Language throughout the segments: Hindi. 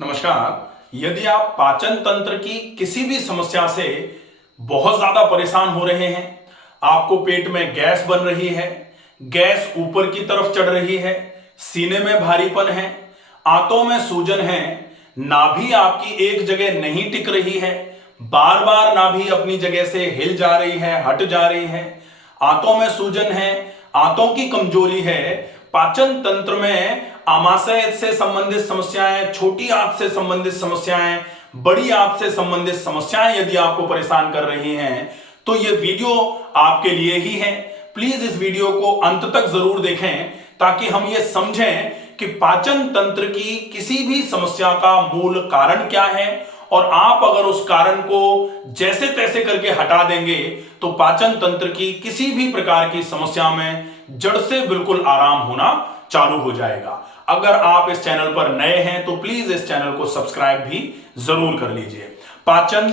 नमस्कार। यदि आप पाचन तंत्र की किसी भी समस्या से बहुत ज्यादा परेशान हो रहे हैं, आपको पेट में गैस बन रही है, गैस ऊपर की तरफ चढ़ रही है, सीने में भारीपन है, आंतों में सूजन है, नाभि आपकी एक जगह नहीं टिक रही है, बार बार नाभि अपनी जगह से हिल जा रही है, हट जा रही है, आंतों में सूजन है, आंतों की कमजोरी है, पाचन तंत्र में आमाशय से संबंधित समस्याएं, छोटी आंत से संबंधित समस्याएं, बड़ी आंत से संबंधित समस्याएं यदि आपको परेशान कर रही हैं तो यह वीडियो आपके लिए ही है। प्लीज इस वीडियो को अंत तक जरूर देखें ताकि हम यह समझें कि पाचन तंत्र की किसी भी समस्या का मूल कारण क्या है और आप अगर उस कारण को जैसे तैसे करके हटा देंगे तो पाचन तंत्र की किसी भी प्रकार की समस्या में जड़ से बिल्कुल आराम होना चालू हो जाएगा। अगर आप इस चैनल पर नए हैं तो प्लीज इस चैनल को सब्सक्राइब भी जरूर कर लीजिए। पाचन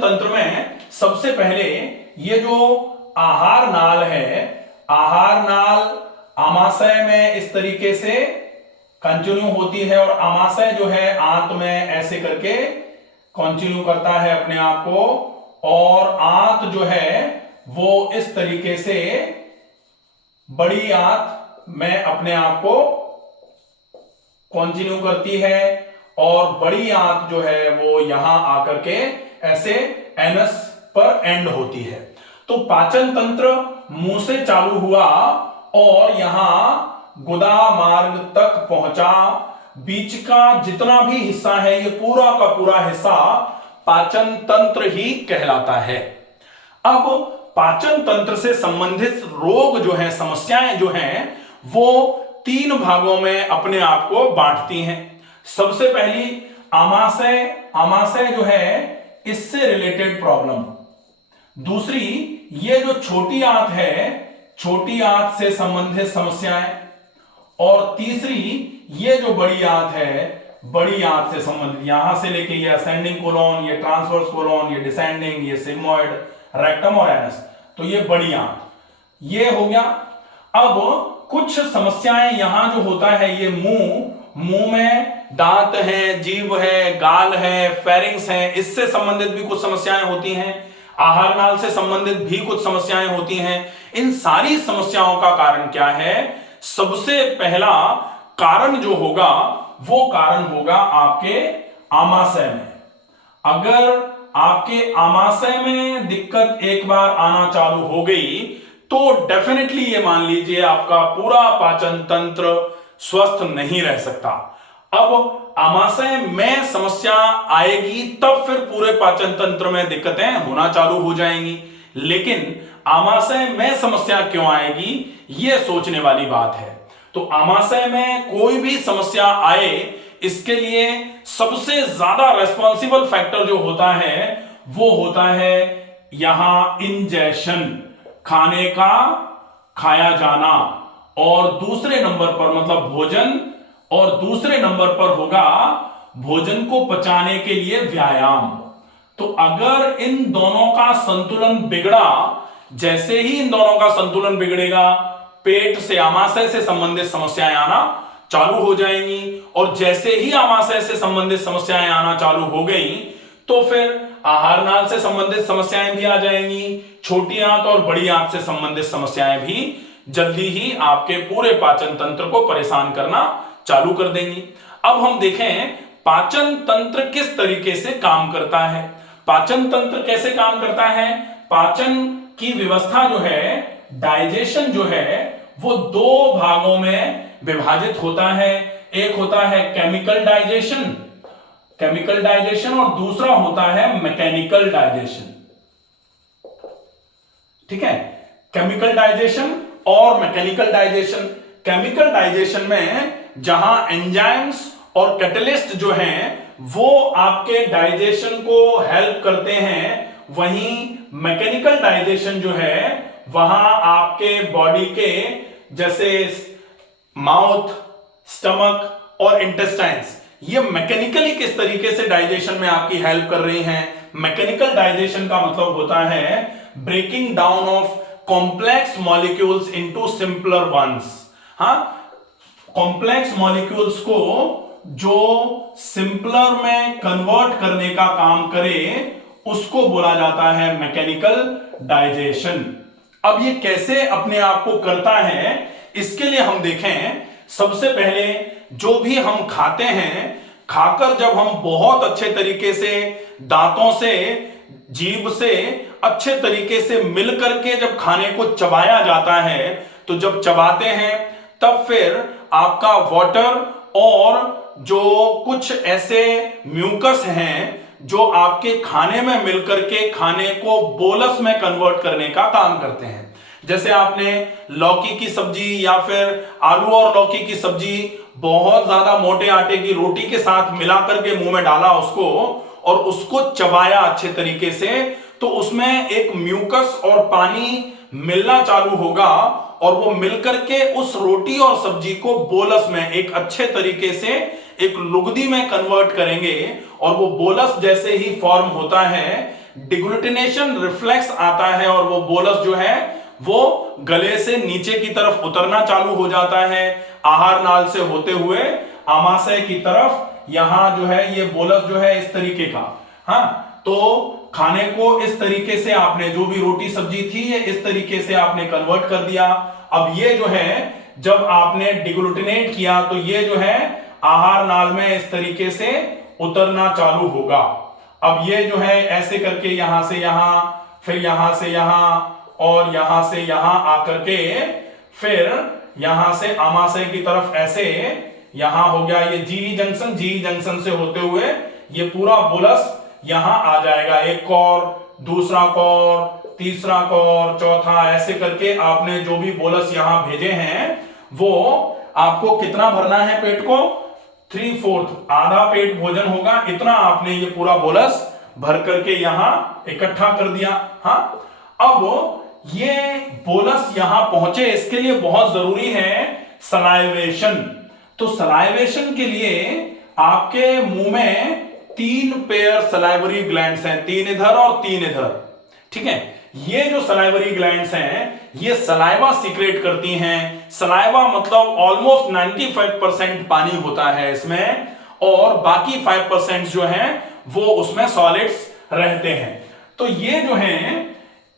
तंत्र में सबसे पहले ये जो आहार नाल है, आहार नाल आमाशय में इस तरीके से कंटिन्यू होती है और आमाशय जो है आंत में ऐसे करके कंटिन्यू करता है अपने आप को, और आंत जो है वो इस तरीके से बड़ी आंत में अपने आप को कंटिन्यू करती है और बड़ी आंत जो है वो यहां आकर के ऐसे एनस पर एंड होती है। तो पाचन तंत्र मुंह से चालू हुआ और यहां गुदा मार्ग तक पहुंचा। बीच का जितना भी हिस्सा है ये पूरा का पूरा हिस्सा पाचन तंत्र ही कहलाता है। अब पाचन तंत्र से संबंधित रोग जो है, समस्याएं जो हैं, वो तीन भागों में अपने आप को बांटती हैं। सबसे पहली आमाशय जो है इससे रिलेटेड प्रॉब्लम। दूसरी ये जो छोटी आंत है, छोटी आंत से संबंधित समस्याएं। और तीसरी ये जो बड़ी आंत है, बड़ी आंत से संबंधित, यहां से लेके ये असेंडिंग कोलोन, ये ट्रांसवर्स कोलोन, ये डिसेंडिंग, ये सिग्मोइड, रेक्टम और एनस, तो ये बड़ी आंत ये हो गया। अब कुछ समस्याएं यहां जो होता है, ये मुंह में दांत है, जीभ है, गाल है, फेरिंग्स है, इससे संबंधित भी कुछ समस्याएं होती हैं। आहार नाल से संबंधित भी कुछ समस्याएं होती हैं। इन सारी समस्याओं का कारण क्या है? सबसे पहला कारण जो होगा वो कारण होगा आपके आमाशय में। अगर आपके आमाशय में दिक्कत एक बार आना चालू हो गई तो डेफिनेटली ये मान लीजिए आपका पूरा पाचन तंत्र स्वस्थ नहीं रह सकता। अब आमाशय में समस्या आएगी तब फिर पूरे पाचन तंत्र में दिक्कतें होना चालू हो जाएंगी। लेकिन आमाशय में समस्या क्यों आएगी ये सोचने वाली बात है। तो आमाशय में कोई भी समस्या आए, इसके लिए सबसे ज्यादा रेस्पॉन्सिबल फैक्टर जो होता है वो होता है यहां इंजेशन, खाने का खाया जाना, और दूसरे नंबर पर मतलब भोजन, और दूसरे नंबर पर होगा भोजन को पचाने के लिए व्यायाम। तो अगर इन दोनों का संतुलन बिगड़ा, जैसे ही इन दोनों का संतुलन बिगड़ेगा पेट से, आमाशय से संबंधित समस्याएं आना चालू हो जाएंगी, और जैसे ही आमाशय से संबंधित समस्याएं आना चालू हो गई तो फिर आहार नाल से संबंधित समस्याएं भी आ जाएंगी, छोटी आंत और बड़ी आंत से संबंधित समस्याएं भी जल्दी ही आपके पूरे पाचन तंत्र को परेशान करना चालू कर देंगी। अब हम देखें पाचन तंत्र किस तरीके से काम करता है। पाचन तंत्र कैसे काम करता है? पाचन की व्यवस्था जो है, डाइजेशन जो है, वो दो भागों में विभाजित होता है। एक होता है केमिकल डाइजेशन और दूसरा होता है मैकेनिकल डाइजेशन। ठीक है, केमिकल डाइजेशन और मैकेनिकल डाइजेशन। केमिकल डाइजेशन में जहां एंजाइम्स और कैटलिस्ट जो हैं वो आपके डाइजेशन को हेल्प करते हैं, वहीं मैकेनिकल डाइजेशन जो है वहां आपके बॉडी के जैसे माउथ, स्टमक और इंटेस्टाइन्स, ये मैकेनिकली किस तरीके से डाइजेशन में आपकी हेल्प कर रही हैं। मैकेनिकल डाइजेशन का मतलब होता है breaking down of complex molecules into simpler ones. हाँ, कॉम्प्लेक्स मॉलिक्यूल्स को जो सिंपलर में कन्वर्ट करने का काम करे उसको बोला जाता है मैकेनिकल डाइजेशन। अब ये कैसे अपने आप को करता है, इसके लिए हम देखें। सबसे पहले जो भी हम खाते हैं, खाकर जब हम बहुत अच्छे तरीके से दांतों से, जीभ से अच्छे तरीके से मिल करके जब खाने को चबाया जाता है, तो जब चबाते हैं तब फिर आपका वाटर और जो कुछ ऐसे म्यूकस हैं जो आपके खाने में मिलकर के खाने को बोलस में कन्वर्ट करने का काम करते हैं। जैसे आपने लौकी की सब्जी या फिर आलू और लौकी की सब्जी बहुत ज्यादा मोटे आटे की रोटी के साथ मिला करके मुंह में डाला उसको और उसको चबाया अच्छे तरीके से, तो उसमें एक म्यूकस और पानी मिलना चालू होगा और वो मिलकर के उस रोटी और सब्जी को बोलस में एक अच्छे तरीके से एक लुगदी में कन्वर्ट करेंगे और वो बोलस जैसे ही फॉर्म होता है, डिग्लूटिनेशन रिफ्लेक्स आता है और वो बोलस जो है वो गले से नीचे की तरफ उतरना चालू हो जाता है, आहार नाल से होते हुए आमाशय की तरफ। यहां जो है ये बोलस जो है इस तरीके का, हाँ, तो खाने को इस तरीके से आपने जो भी रोटी सब्जी थी ये इस तरीके से आपने कन्वर्ट कर दिया। अब ये जो है जब आपने डिग्लूटिनेट किया तो ये जो है आहार नाल में इस तरीके से उतरना चालू होगा। अब ये जो है ऐसे करके यहां से यहां, फिर यहां से यहां और यहां से यहां आकर के फिर यहां से आमाशय की तरफ ऐसे यहां हो गया ये जी जंक्शन, जी जंक्शन से होते हुए ये पूरा बोलस यहां आ जाएगा। एक कौर, दूसरा कौर, तीसरा कौर, चौथा, ऐसे करके आपने जो भी बोलस यहां भेजे हैं वो आपको कितना भरना है पेट को, 3/4, आधा पेट भोजन होगा, इतना आपने ये पूरा बोलस भर करके यहां इकट्ठा कर दिया। हाँ, अब ये बोलस यहां पहुंचे इसके लिए बहुत जरूरी है सलाइवेशन। तो सलाइवेशन के लिए आपके मुंह में 3 पेयर सलाइवरी ग्लैंड्स हैं, 3 इधर और 3 इधर, ठीक है। ये जो सलाइवरी ग्लैंड्स हैं ये सलाइवा सीक्रेट करती हैं। सलाइवा मतलब ऑलमोस्ट 95% पानी होता है इसमें और बाकी 5% जो है वो उसमें सॉलिड्स रहते हैं। तो ये जो है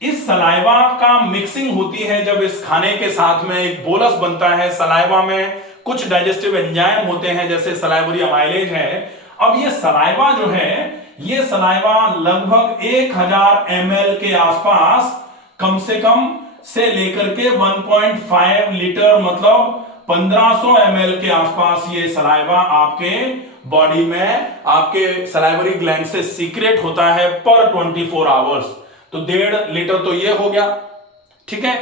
इस सलाइवा का मिक्सिंग होती है जब इस खाने के साथ में एक बोलस बनता है। सलाइवा में कुछ डाइजेस्टिव एंजाइम होते हैं जैसे सलाइवरी अमाइलेज है। अब ये सलाइवा जो है ये सलाइवा लगभग 1000 ml के आसपास कम से कम से लेकर के 1.5 लीटर मतलब 1500 ml के आसपास ये सलाइवा आपके बॉडी में आपके सलाइवरी ग्लैंड से सीक्रेट होता है पर 24 आवर्स। तो 1.5 लीटर तो ये हो गया, ठीक है।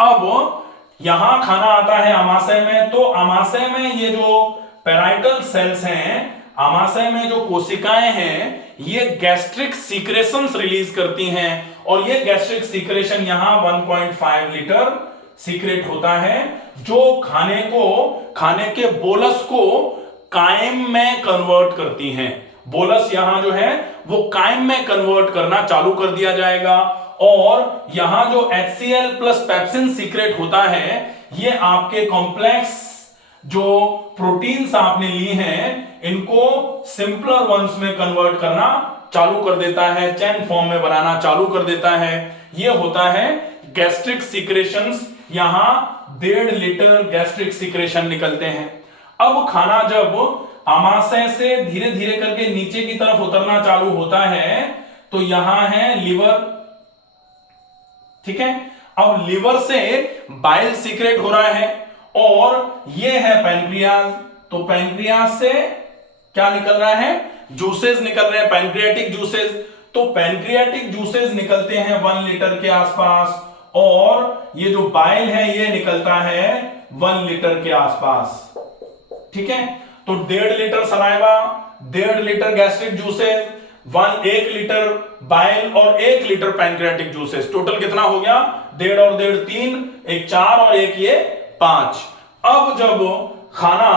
अब यहां खाना आता है आमाशय में, तो आमाशय में ये जो पैराइटल सेल्स हैं, आमाशय में जो कोशिकाएं हैं ये गैस्ट्रिक सीक्रेशंस रिलीज करती हैं और ये गैस्ट्रिक सीक्रेशन यहां 1.5 लीटर सीक्रेट होता है जो खाने के बोलस को कायम में कन्वर्ट करती हैं। बोलस यहां जो है वो कायम में कन्वर्ट करना चालू कर दिया जाएगा और यहां जो HCl प्लस पेप्सिन सीक्रेट होता है ये आपके कॉम्प्लेक्स जो प्रोटीन्स आपने ली हैं इनको सिंपलर वंस में कन्वर्ट करना चालू कर देता है, चैन फॉर्म में बनाना चालू कर देता है। ये होता है गैस्ट्रिक सीक्रेशंस। यहां 1.5 लीटर गैस्ट्रिक सीक्रेशन निकलते हैं। अब खाना जब आमाशय से धीरे धीरे करके नीचे की तरफ उतरना चालू होता है तो यहां है लिवर, ठीक है। अब लिवर से बाइल सीक्रेट हो रहा है और ये है पैनक्रियाज। तो पैनक्रियाज से क्या निकल रहा है, जूसेस निकल रहे हैं, पैनक्रियाटिक जूसेस। तो पैनक्रियाटिक जूसेस निकलते हैं 1 लीटर के आसपास और ये जो बाइल है ये निकलता है 1 लीटर के आसपास, ठीक है। तो 1.5 litre saliva, 1.5 litre gastric juices, 1 litre bile और 1 लीटर पैनक्रियाटिक जूसेस। टोटल कितना हो गया, 1.5 और 1.5 3, एक 4 और एक ये 5। अब जब खाना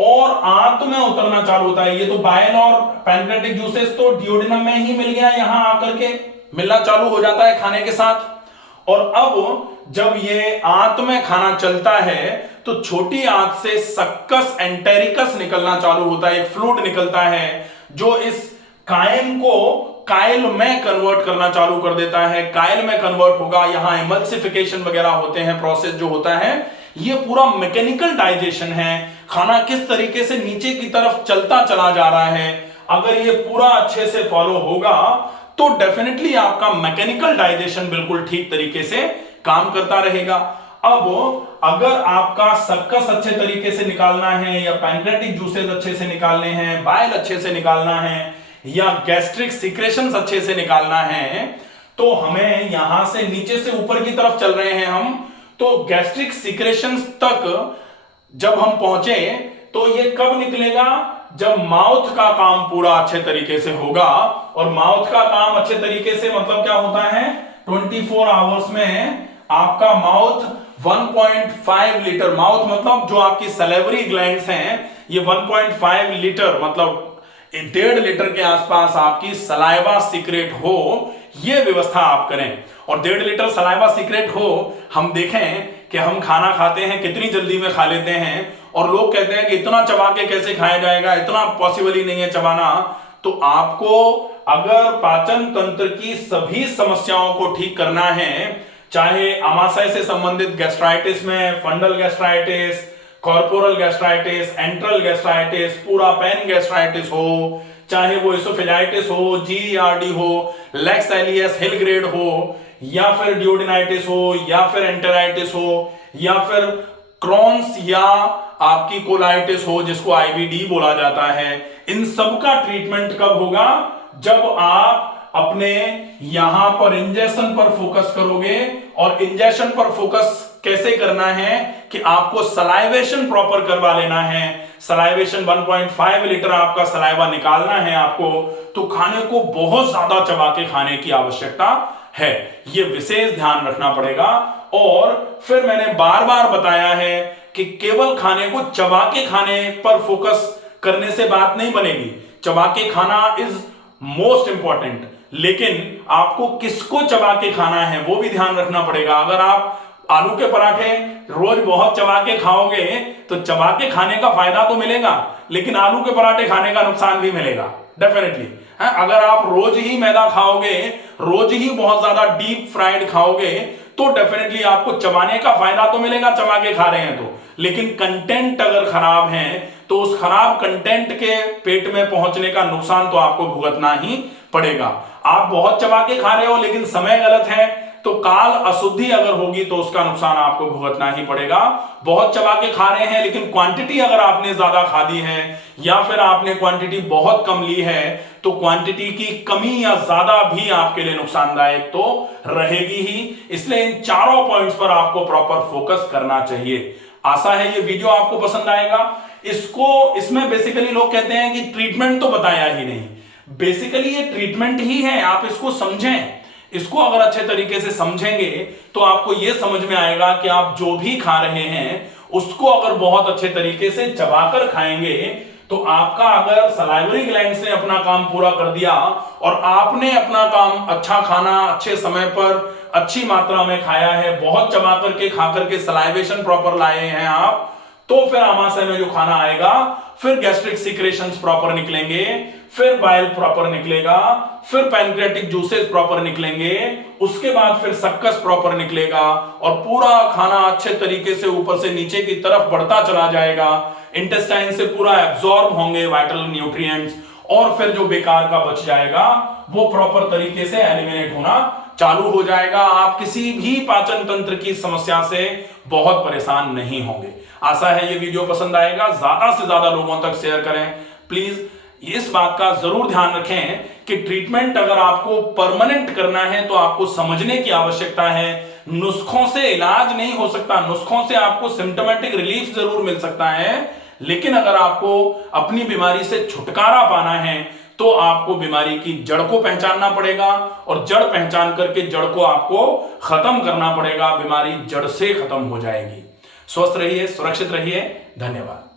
और आंत में उतरना चालू होता है, ये तो बाइल और पैनक्रियाटिक जूसेस तो डियोडिनम में ही मिल गया, यहां आकर के मिलना चालू हो जाता है खाने के साथ। और अब जब ये आंत में खाना चलता है तो छोटी आंत से सक्कस एंटेरिकस निकलना चालू होता है, एक फ्लूइड निकलता है जो इस कायम को कायल में कन्वर्ट करना चालू कर देता है। कायल में कन्वर्ट होगा, यहां एमल्सिफिकेशन वगैरह होते हैं, प्रोसेस जो होता है ये पूरा मैकेनिकल डाइजेशन है। खाना किस तरीके से नीचे की तरफ चलता चला जा रहा है, अगर ये पूरा अच्छे से फॉलो होगा तो डेफिनेटली आपका मैकेनिकल डाइजेशन बिल्कुल ठीक तरीके से काम करता रहेगा। अब अगर आपका सक्कस अच्छे तरीके से निकालना है, या पैनक्रियाटिक जूसेस अच्छे से निकालने हैं, बाइल अच्छे से निकालना है, या गैस्ट्रिक सिक्रेशंस अच्छे से निकालना है, तो हमें यहां से नीचे से ऊपर की तरफ चल रहे हैं हम, तो गैस्ट्रिक सिक्रेशंस तक जब हम पहुंचे तो ये कब निकलेगा, जब माउथ का काम पूरा अच्छे तरीके से होगा। और माउथ का काम अच्छे तरीके से मतलब क्या होता है, 24 आवर्स में आपका माउथ 1.5 लीटर, माउथ मतलब जो आपकी सलेवरी ग्लैंड्स हैं, ये 1.5 लीटर मतलब 1.5 लीटर के आसपास आपकी सलाइवा सीक्रेट हो, ये व्यवस्था आप करें। और 1.5 लीटर सलाइवा सीक्रेट हो, हम देखें कि हम खाना खाते हैं कितनी जल्दी में खा लेते हैं, और लोग कहते हैं कि इतना चबा के कैसे खाया जाएगा, इतना पॉसिबल ही नहीं है चबाना। तो आपको अगर पाचन तंत्र की सभी समस्याओं को ठीक करना है, चाहे आमाशय से संबंधित गैस्ट्राइटिस में फंडल gastritis, corporal gastritis, enteral gastritis, पूरा पेन गैस्ट्राइटिस हो, चाहे वो इसोफेजाइटिस हो, जीआरडी हो, लेक्स एलियस हिल ग्रेड हो, या फिर ड्यूडेनाइटिस हो, या फिर एंटेराइटिस हो, या फिर क्रॉन्स या आपकी कोलाइटिस हो जिसको आईबीडी बोला जाता है, इन सब का ट्रीटमेंट कब होगा, जब आप अपने यहां पर इंजेक्शन पर फोकस करोगे। और इंजेक्शन पर फोकस कैसे करना है कि आपको सलाइवेशन प्रॉपर करवा लेना है। सलाइवेशन 1.5 लीटर आपका सलाइवा निकालना है आपको, तो खाने को बहुत ज्यादा चबा के खाने की आवश्यकता है, ये विशेष ध्यान रखना पड़ेगा। और फिर मैंने बार बार बताया है कि केवल खाने को चबा के खाने पर फोकस करने से बात नहीं बनेगी, चबा के खाना इज मोस्ट इंपॉर्टेंट, लेकिन आपको किसको चबा के खाना है वो भी ध्यान रखना पड़ेगा। अगर आप आलू के पराठे रोज बहुत चबा के खाओगे तो चबा के खाने का फायदा तो मिलेगा, लेकिन आलू के पराठे खाने का नुकसान भी मिलेगा डेफिनेटली। अगर आप रोज ही मैदा खाओगे, रोज ही बहुत ज्यादा डीप फ्राइड खाओगे, तो डेफिनेटली आपको चबाने का फायदा तो मिलेगा चबा के खा रहे हैं तो, लेकिन कंटेंट अगर खराब है तो उस खराब कंटेंट के पेट में पहुंचने का नुकसान तो आपको भुगतना ही पड़ेगा। आप बहुत चबा के खा रहे हो लेकिन समय गलत है, तो काल अशुद्धि अगर होगी तो उसका नुकसान आपको भुगतना ही पड़ेगा। बहुत चबा के खा रहे हैं लेकिन क्वांटिटी अगर आपने ज्यादा खा दी है, या फिर आपने क्वांटिटी बहुत कम ली है, तो क्वांटिटी की कमी या ज्यादा भी आपके लिए नुकसानदायक तो रहेगी ही। इसलिए इन चारों पॉइंट्स पर आपको प्रॉपर फोकस करना चाहिए। आशा है ये वीडियो आपको पसंद आएगा। इसमें बेसिकली लोग कहते हैं कि ट्रीटमेंट तो बताया ही नहीं, बेसिकली ये ट्रीटमेंट ही है, आप इसको समझें। इसको अगर अच्छे तरीके से समझेंगे तो आपको यह समझ में आएगा कि आप जो भी खा रहे हैं उसको अगर बहुत अच्छे तरीके से चबाकर खाएंगे, तो आपका अगर सलाइवरी ग्लैंड्स ने अपना काम पूरा कर दिया और आपने अपना काम अच्छा खाना अच्छे समय पर अच्छी मात्रा में खाया है, बहुत चबा करके खा करके सलाइवेशन प्रॉपर लाए हैं आप, तो फिर आमाशय में जो खाना आएगा, फिर गैस्ट्रिक सिक्रेशंस प्रॉपर निकलेंगे, फिर बाइल प्रॉपर निकलेगा, फिर पैनक्रियाटिक जूसेस प्रॉपर निकलेंगे, उसके बाद फिर सक्कस प्रॉपर निकलेगा और पूरा खाना अच्छे तरीके से ऊपर से नीचे की तरफ बढ़ता चला जाएगा। इंटेस्टाइन से पूरा एब्जॉर्ब होंगे वाइटल न्यूट्रिएंट्स, और फिर जो बेकार का बच जाएगा वो प्रॉपर तरीके से एलिमिनेट होना चालू हो जाएगा। आप किसी भी पाचन तंत्र की समस्या से बहुत परेशान नहीं होंगे। आशा है ये वीडियो पसंद आएगा, ज्यादा से ज्यादा लोगों तक शेयर करें प्लीज। इस बात का जरूर ध्यान रखें कि ट्रीटमेंट अगर आपको परमानेंट करना है तो आपको समझने की आवश्यकता है। नुस्खों से इलाज नहीं हो सकता, नुस्खों से आपको सिम्टोमेटिक रिलीफ जरूर मिल सकता है, लेकिन अगर आपको अपनी बीमारी से छुटकारा पाना है तो आपको बीमारी की जड़ को पहचानना पड़ेगा, और जड़ पहचान करके जड़ को आपको खत्म करना पड़ेगा। बीमारी जड़ से खत्म हो जाएगी। स्वस्थ रहिए, सुरक्षित रहिए। धन्यवाद।